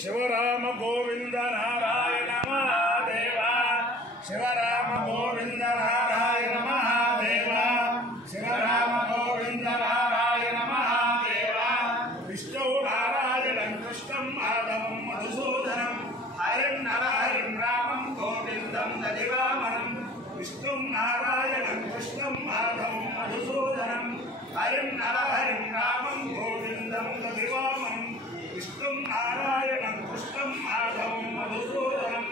శివరామ గోవింద నారాయణ మహాదేవ శివరామ గోవింద నారాయణ మహాదేవ శివరామ గోవింద నారాయణ మహాదేవ విష్ణు నారాయణం కృష్ణం మాధవం మధుసూదనం హరిం నరహరిం రామం గోవిందం దదివామనం విష్ణు నారాయణం కృష్ణం మాధవం మధుసూదనం హరిం నరహరిం రామం గోవిందం దదివామనం విష్ణు నారాయణం కృష్ణం మాధవం మధుసూదనం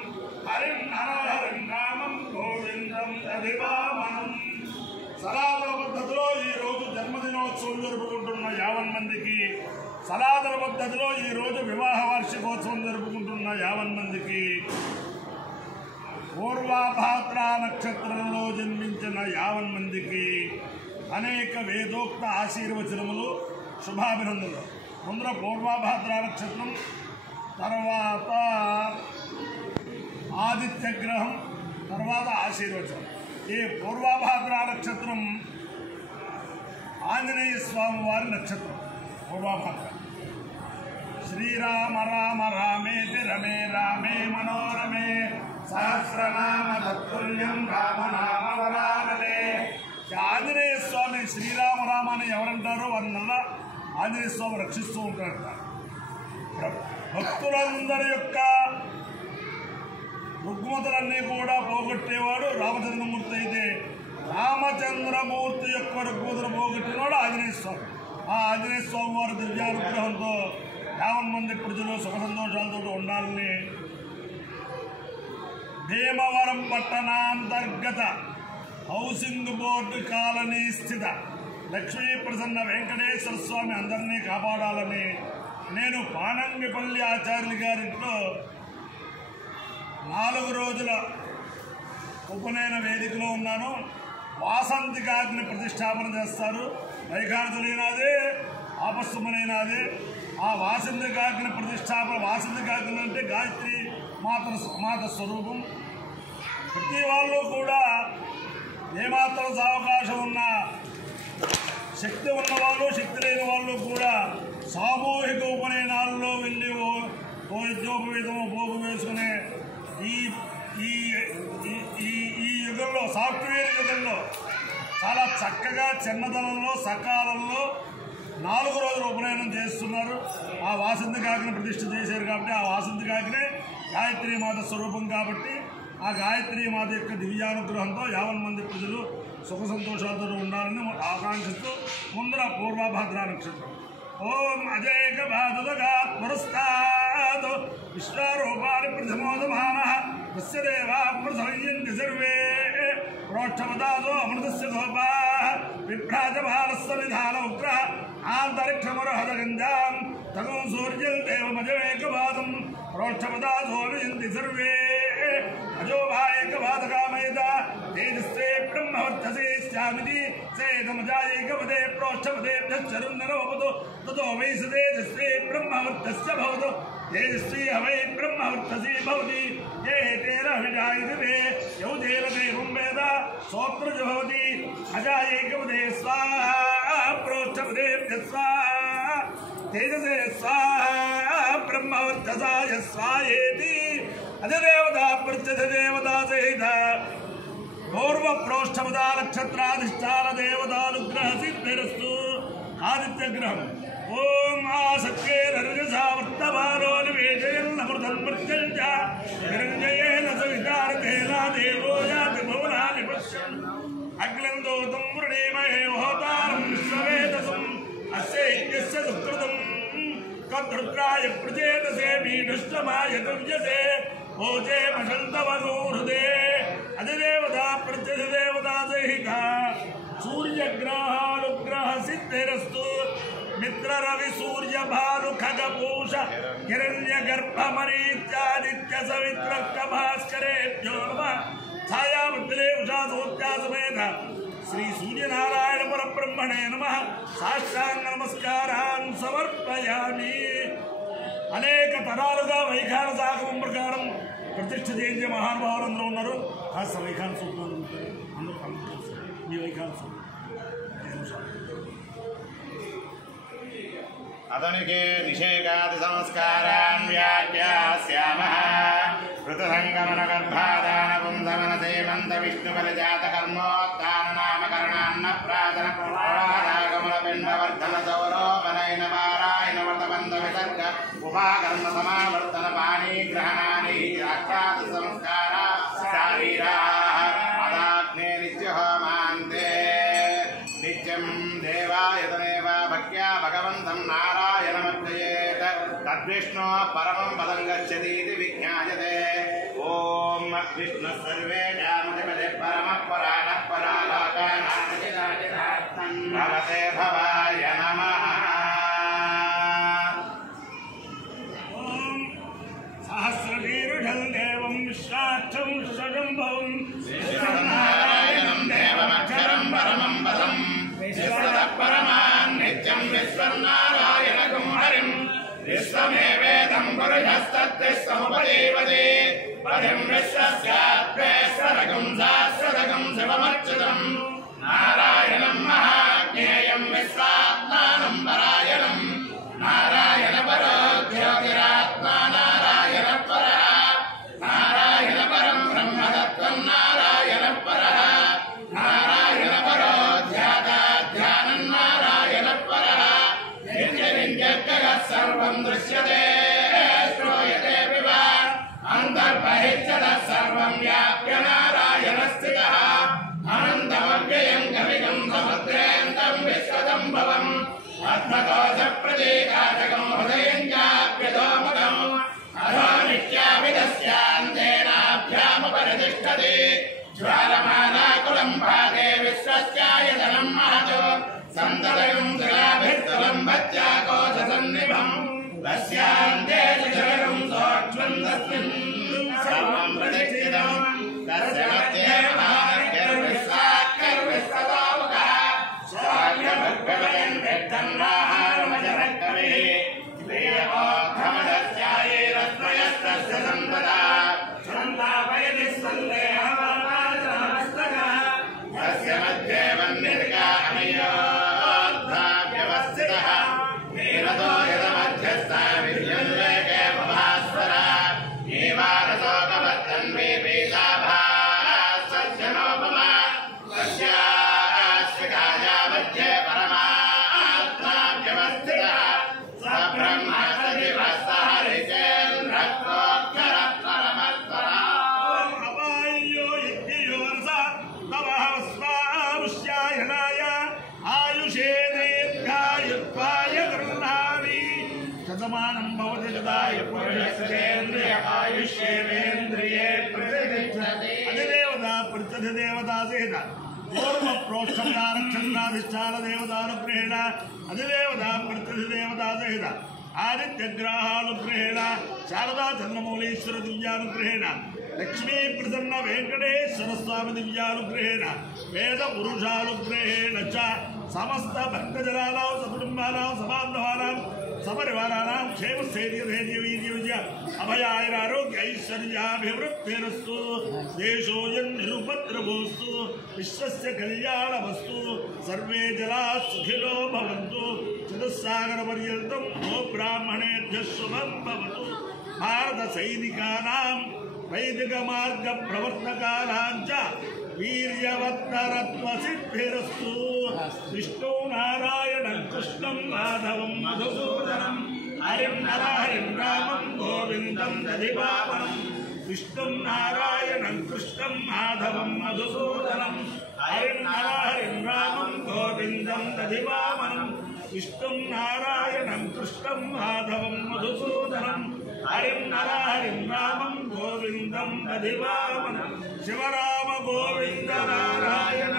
హరిం నరహరిం రామం గోవిందం దదివామనం. సనాతన పద్ధతిలో ఈరోజు జన్మదినోత్సవం జరుపుకుంటున్న 50 మందికి, సనాతన పద్ధతిలో ఈరోజు వివాహ వార్షికోత్సవం జరుపుకుంటున్న 50 మందికి, పూర్వాభాద్ర నక్షత్రంలో జన్మించిన 50 మందికి అనేక వేదోక్త ఆశీర్వచనములు, శుభాభినందనలు. ముందర పూర్వాభాద్ర నక్షత్రం, తర్వాత ఆదిత్యగ్రహం, తర్వాత ఆశీర్వచనం. ఈ పూర్వాభాద్ర నక్షత్రం ఆంజనేయ స్వామి వారి నక్షత్రం. పూర్వాభాద్ర శ్రీరామ రామ రామేతి రమే రామే మనోరమే సహస్రనామ తత్తుల్యం రామనామ వరాననే. ఆంజనేయ స్వామి శ్రీరామ అని ఎవరంటారో వారినల్లా ఆంజనేయ స్వామి రక్షిస్తూ ఉంటారట. భక్తులందరి యొక్క రుగ్మతలన్నీ కూడా పోగొట్టేవాడు రామచంద్రమూర్తి అయితే, రామచంద్రమూర్తి యొక్క రుగ్మతలు పోగొట్టినవాడు ఆంజనేయ స్వామి. ఆ ఆంజనేయ స్వామి వారి దివ్యానుగ్రహంతో 50 మంది ప్రజలు సుఖ సంతోషాలతో ఉండాలని భీమవరం పట్టణాంతర్గత హౌసింగ్ బోర్డు కాలనీ స్థిత లక్ష్మీ ప్రసన్న వెంకటేశ్వర స్వామి అందరినీ కాపాడాలని నేను పానంగిపల్లి ఆచార్యులు గారింట్లో 4 రోజుల ఉపనయన వేదికలో ఉన్నాను. వాసంతికాగ్ని ప్రతిష్టాపన చేస్తారు. వైఖానతులైనదే, ఆపస్సుమనైనదే. ఆ వాసంతికాగ్ని ప్రతిష్టాపన, వాసంతికాగ్ని అంటే గాయత్రి మాత స్వరూపం. ప్రతి వాళ్ళు కూడా ఏమాత్రం అవకాశం ఉన్న శక్తి ఉన్నవాళ్ళు, శక్తి లేని వాళ్ళు కూడా సామూహిక ఉపనయనాల్లో వెళ్ళి ఓ యజ్ఞోపవీతము పోగు వేసుకునే ఈ యుగంలో, సాఫ్ట్వేర్ యుగంలో చాలా చక్కగా చిన్నతనంలో సకాలంలో 4 రోజులు ఉపనయనం చేస్తున్నారు. ఆ వాసంతికాగ్ని ప్రతిష్ఠ చేశారు కాబట్టి, ఆ వాసంతికాగ్ని గాయత్రీ మాత స్వరూపం కాబట్టి, ఆ గాయత్రీ మాత యొక్క దివ్యానుగ్రహంతో 50 మంది ప్రజలు సుఖ సంతోషాలతో ఉండాలని ఆకాంక్షిస్తూ ముందర పూర్వభద్ర నక్షత్రం. ఓం అజేక బాధుగాత్ పురస్తాద్ విశ్వరూపాని ప్రథమోదమాన తస్య దేవా ప్రసవ్యంతి సర్వే ప్రోక్షమదాదో అమృతస్య గోపా విభ్రాజమానస్య విధాన ఉగ్రహ ఆంతరిక్షమరహదగంజాం తగం సూర్యం దేవమజమేకవాదం ప్రోక్షమదాదో వియంతి సర్వే అజోభాయేకవాదకామయత తేజస్వే బ్రహ్మవర్చసే శ్యామితి సేదమజాయేకవదే ప్రోక్షమదేభ్యశ్చరున్నరోపదు తతో వై తేజస్వే బ్రహ్మవర్చస్య భవతు తేజస్వీ హవై బ్రహ్మవర్చసీ భవతి ఏ తేన విజాయతే యౌదేన దేవం వేద సోత్రజోతి అజాయేకవదే స్వాహా ప్రోక్షమదేభ్య స్వాహా తేజసే స్వాహా బ్రహ్మవర్చసాయ స్వాయేతి అధిదేవతా ప్రత్యధిదేవతా సహిత పూర్వ ప్రోష్ఠపదా నక్షత్రాధిష్టాన దేవతానుగ్రహ సిద్ధిరస్తు. ఆదిత్యగ్రహం. ఓం ఆసక్తేరజసా వర్తమానో నివేశయన్నమృతం మృత్యుంచ నిరంజయేన సవితారతేన దేవో యాతి భువనాని పశ్యన్ అగ్నిం దూతం వృణీమహే హోతారం విశ్వవేదసం అస్య యజ్ఞస్య సుకృతం కద్రుద్రాయ ప్రచేతసే మీనుష్టమాయ దుర్యసే ఓజే మషంతవగోహృదే అధిదేవతా ప్రత్యధిదేవతా సహిత సూర్యగ్రహానుగ్రహ సిద్ధిరస్తు. మిత్ర రవి సూర్య భాను ఖగపూష హిరణ్య గర్భమరీత్యాదిత్య సవిత్రక్క భాస్కరేభ్యో నమః. ఛాయాముద్రే ఉషాసూత్యా సమేత శ్రీ సూర్యనారాయణ పరబ్రహ్మణే నమః. సాష్టాంగ నమస్కారాన్ సమర్పయామి. అనేక తరాలుగా వైఖాన సాగమం ప్రకారం ప్రతిష్ఠ చేయించే మహానుభావులు అందరూ ఉన్నారు. కాస్త వైఖాన సూత్రం అందరూ మీ వైఖాన సూత్రం అతనికి నిషేకాది సంస్కారాన్ వ్యాఖ్యాస్యామః. ఋతుసంగమన గర్భాదాన పుంసమన సేమంత విష్ణుబల జాత కర్మోత్థాన నామకరణాన్న ప్రాతన పురాణాగమన పిండవర్ధన సౌరోపనయన పారాయణ వ్రతబంధ విసర్గ ఉపాకర్మ సమావర్తన పాణి గ్రహణాని సాక్షాత్ సంస్కార శారీరాః. అదాగ్నే నిత్యహోమాంతే నిత్యం దేవాయతనేవ భక్త్యా భగవంతం నారాయణమర్చయేత్. తద్విష్ణో పరమం పదం గచ్చతీతి విజ్ఞాయతే. ఓం విష్ణు సర్వే జామతిపదే పరమః పురాణః పురాలోకానాం భవతే భవాయ నమః. ఓం సహస్రశీర్షం దేవం విశ్వాక్షం విశ్వశంభవం విశ్వనారాయణం దేవమక్షరం పరమం పదం విశ్వతః పరమాన్ నిత్యం విశ్వనారాయణకం హరిం. విశ్వమేవేదం పురుషస్తత్విశ్వముపజీవతి పదిం విశ్వస్యాత్వేశ్వరకం శాశ్వతకం శివమచ్యుతం నారాయణం మహాజ్ఞేయం విశ్వాత్మానం పరాయణం. నారాయణ పరో జ్యోతిరాత్మా నారాయణ పరః. నారాయణ పరం బ్రహ్మతత్వం నారాయణ పరః. నారాయణ పరో ధ్యానం నారాయణ పరః. సర్వం దృశ్యతే శ్రూయతే వివ అంతర్బహిశ్చ సర్వం వ్యాప్య నారాయణ స్థితః. అనంతమవ్యయం కవిగం సముద్రేంతం విశ్వదంభవం పద్మకోశ ప్రతీకాశకం హృదయం చాప్యధోముఖం అధో నిత్యావిదస్యాంతేనాభ్యాముపరితిష్ఠతి. జ్వాలమాలాకులం భాగే విశ్వస్యాయతనం మహతో సంతతం శిలాభిస్థలం భత్యాకోశసన్నిభం తస్యాంతే శిఖరం సూక్ష్మం తస్మిన్ సర్వం ప్రతిష్ఠితం. తస్య మధ్యే మహానగర్విశ్వాకర్విశ్వతోముఖः స్వాఖ్యభగ్భవన్ విద్ధన్నాహారమజరక్కవిः ప్రియమోద్ధమదస్యాయేరస్మయస్తస్య సంపదా సంతాపయతి సందేహమాచారస్తగः. తస్య మధ్యే వన్నిర్గా అనయోర్ధావ్యవస్థితः నీరదో యదమధ్యస్థా విద్యుల్లేకే మహాస్వర నీవారసోకవత్తన్వే పీతాభాస్వస్యనోపమా. తస్యాస్య కాయా మధ్యే పరమాత్మావ్యవస్థితः స బ్రహ్మ సజీవः స హరిచేంద్రత్వోత్తరः పరమత్వరः. అపాయో యజ్ఞయోర్స తవః స్వాముష్యాయనాయ ఆయుషే దీర్ఘాయుత్వాయ గృహ్ణామి. శతమానం భవతి శతాయ పురుషస్యేంద్రియ ఆయుష్యేంద్రియే ప్రతిష్టతి. అధిదేవత ప్రత్యధిదేవతా సేన పూర్వ ప్రోక్షణారక్షణాధిష్టాన దేవతానుగ్రహేణ అధిదేవత ప్రత్యధిదేవతా సహిత ఆదిత్యగ్రహానుగ్రహేణ శారదా చంద్రమౌళీశ్వర దివ్యానుగ్రహేణ లక్ష్మీ ప్రసన్న వెంకటేశ్వర స్వామి దివ్యానుగ్రహేణ వేద పురుషానుగ్రహేణ చ సమస్త భక్తజనానాం సకుటుంబానాం సబాంధవానాం సపరివారాణం క్షేమస్థైర్యధైర్య వీర్య విజయ అభయాయుర ఆరోగ్య ఐశ్వర్యాభివృద్ధిరస్తు. దేశోయం నిరుపద్రవోస్తు విశ్వస్య కళ్యాణమస్తు. సర్వే జలా సుఖినో భవంతు. చతుస్సాగర పర్యంతం గో బ్రాహ్మణేభ్యః శుభం భవతు. భారత సైనికానాం వైదిక మార్గ ప్రవర్తకానాం చ వీర్యవత్తరత్వ సిద్ధిరస్తు. విష్ణు నారాయణం కృష్ణం మాధవం మధుసూదనం హరిం నరహరిం రామం గోవిందం దధివామనం. విష్ణుం నారాయణం కృష్ణం మాధవం మధుసూదనం హరిం నరహరిం రామం గోవిందం దధివామనం. విష్ణుం నారాయణం కృష్ణం మాధవం మధుసూదనం హరిం నరహరిం రామం గోవిందం దధివామనం. శివరామ గోవింద నారాయణ